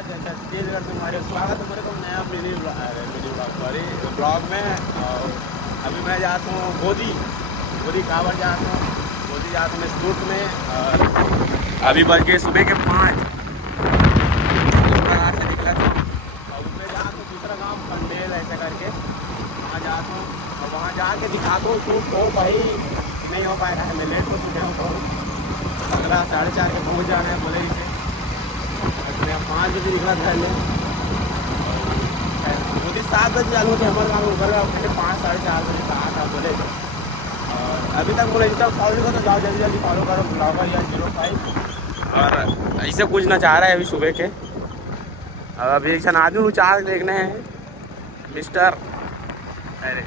छत्तीसगढ़ से हमारे स्वागत है मेरे को नया मिनी ब्लॉग में। अभी मैं जाता हूँ गोदी कावड़ जाता हूँ, गोदी जाता हूँ मैं शूट में। अभी बज गए सुबह के 5 से निकला था। और मैं जाता हूँ दूसरा गाँव पंडेल ऐसा करके, वहाँ जाता हूँ और वहाँ जाके दिखाता हूँ शूट हो भाई नहीं हो पाएगा है। मैं लेट हो चुके हूँ, 4:30 के पहुँच जाना है बोले से। मैं 5 बजे निकला घर में, मोदी 7 बजे चालू होती हमारे गाँव ऊपर पहले 5 4:30 बजे कहा था बोले। और अभी तक बोले इंस्टा फॉलो करो तो जाओ जल्दी फॉलो करो ब्लॉगर या 05। और ऐसे पूछना चाह रहा है अभी सुबह के। अभी एक आदमी चार्ज देखने हैं मिस्टर अरे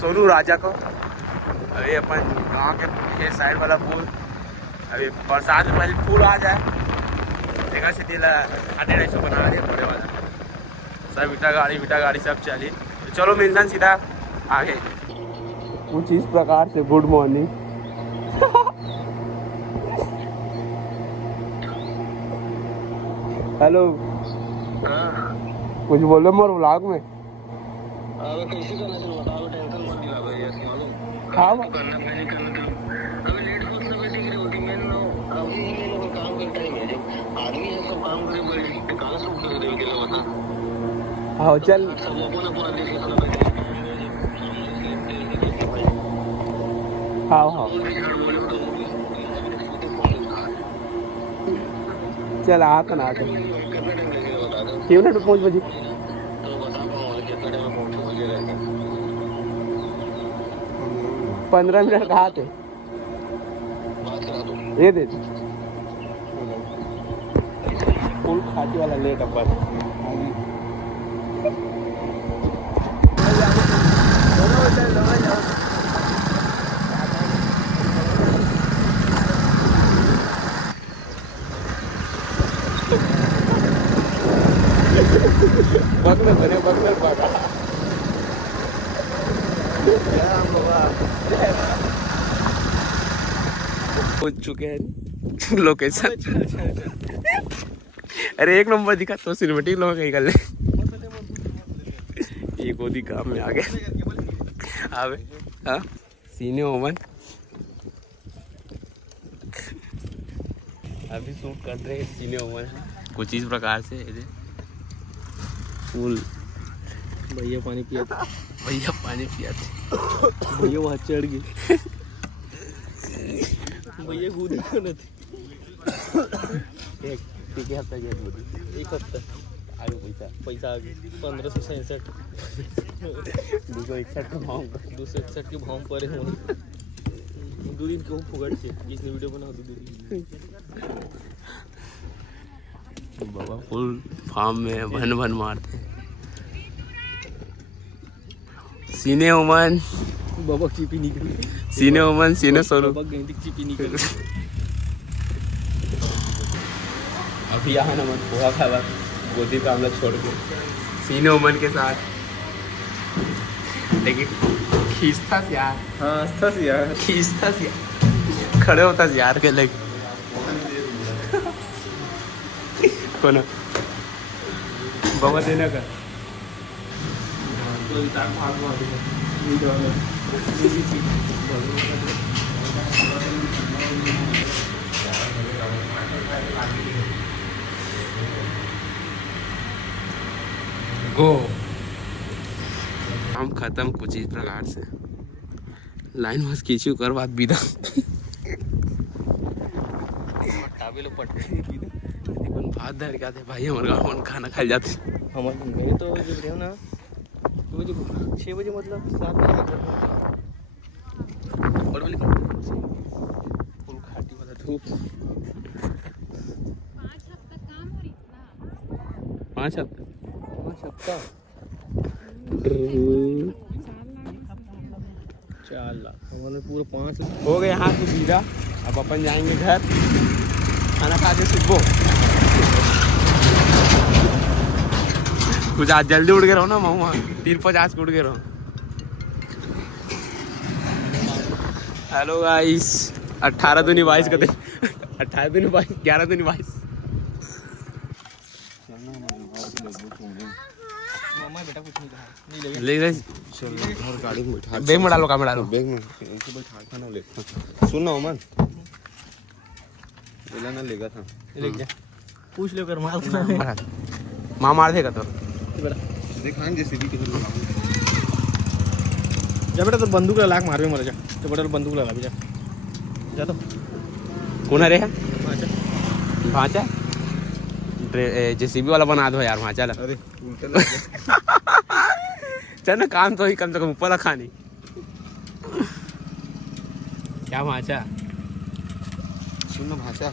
सोनू राजा को। अभी अपन गांव के साइड वाला पुल, अभी बरसात में पहले पुल आ जाए देखा सीधी 250 बना रहे थोड़े वाला सब इटा गाड़ी सब चली। तो चलो मिलना सीधा आगे। कुछ इस प्रकार से गुड मॉर्निंग। हेलो, कुछ बोलो मोर व्लॉग में। कैसे करना चलो बताओ, टेंशन मत दिला भाई यार मालूम। हाँ करना मैंने करना चलो। अभी लेट हो सब बैठे के होती मैं ना अभी मेरे को काम का टाइम है। जब आदमी है सब काम करे बैठ कहां से उठने देवे के बता। हाँ चल सब अपन अपन देखे सब बैठे हाँ चल आता ना आता 3 मिनट में पहुँच बजे। तो बता पाऊंगा कितना टाइम में पहुंचे मुझे रहते 15 मिनट कहा थे बात करा दो ये दे फुल खाटी वाला लेट अपन बगल बगा पहुंच चुके हैं लोकेशन। अरे एक नंबर दिखा तो सिनेमेटिक लोग कहीं कर ले। ये गोदी काम में आ गए आवे। हाँ सीने ओमन अभी शूट कर रहे हैं सीने ओमन कुछ इस प्रकार से। फूल भैया पानी पिया था भैया भैया वहाँ चढ़ गए भैया कूदे न थे। एक हफ्ता गया एक हफ्ता आगे पैसा आ गया 1567 261 का भाव 261 के भाव पड़े होंगे 2 दिन क्यों फुगड़ से जिसने वीडियो बना 2 दिन बाबा फुल फार्म में भन मारते हैं। सीने ओमन बाबा चिपी निकली सीने ओमन सीने सोनू बाबा गई थी चिपी निकली। अभी यहाँ ना मत पोहा खावा गोदी का हमला छोड़ के सीने ओमन के साथ। लेकिन खींचता यार हाँ यार खींचता खड़े होता यार के लगे कोना बाबा देना का गो हम खत्म कुछ इस प्रकार से लाइन बस खींची कर बात विदा भात धर के आते भाई हमारे गाँव में खाना खाए जाते हमारे मैं तो जब रहे ना 6 बजे मतलब 7 बजे फुल खाटी वाला धूप 5 हफ्ता 4 लाख हमारे पूरा 5 हो गए यहाँ से सीधा। अब अपन जाएंगे घर खाना खा के सुबह कुछ आज जल्दी उठ के रहो ना महुआ 3:50 उठ के रहो। हेलो गाइस 18 दूनी 22 का 18 दूनी 22 11 दूनी 22 मामा बेटा कुछ नहीं कहा, नहीं लेगा। ले ले चल और गाड़ी में बैठा बैग में डालो, काम में डालो। बैग में इनको बैठा था ना ले। सुन ना ओमन, बोला ना लेगा था। लेके जा, पूछ लो कर मार माँ मार देगा तो। देखा जेसीबी के जरूर जा बेटा, तो बंदूक ला लाख मारवे मर जा, तो बेटा बंदूक ला भी जा, जा तो कौन है रे? अच्छा भांचा जेसीबी वाला बना दो यार भांचा ला। अरे उल्टा लग गया। चल ना, काम तो ही कम से कम ऊपर रखा नहीं। क्या भांचा? सुन ना भाषा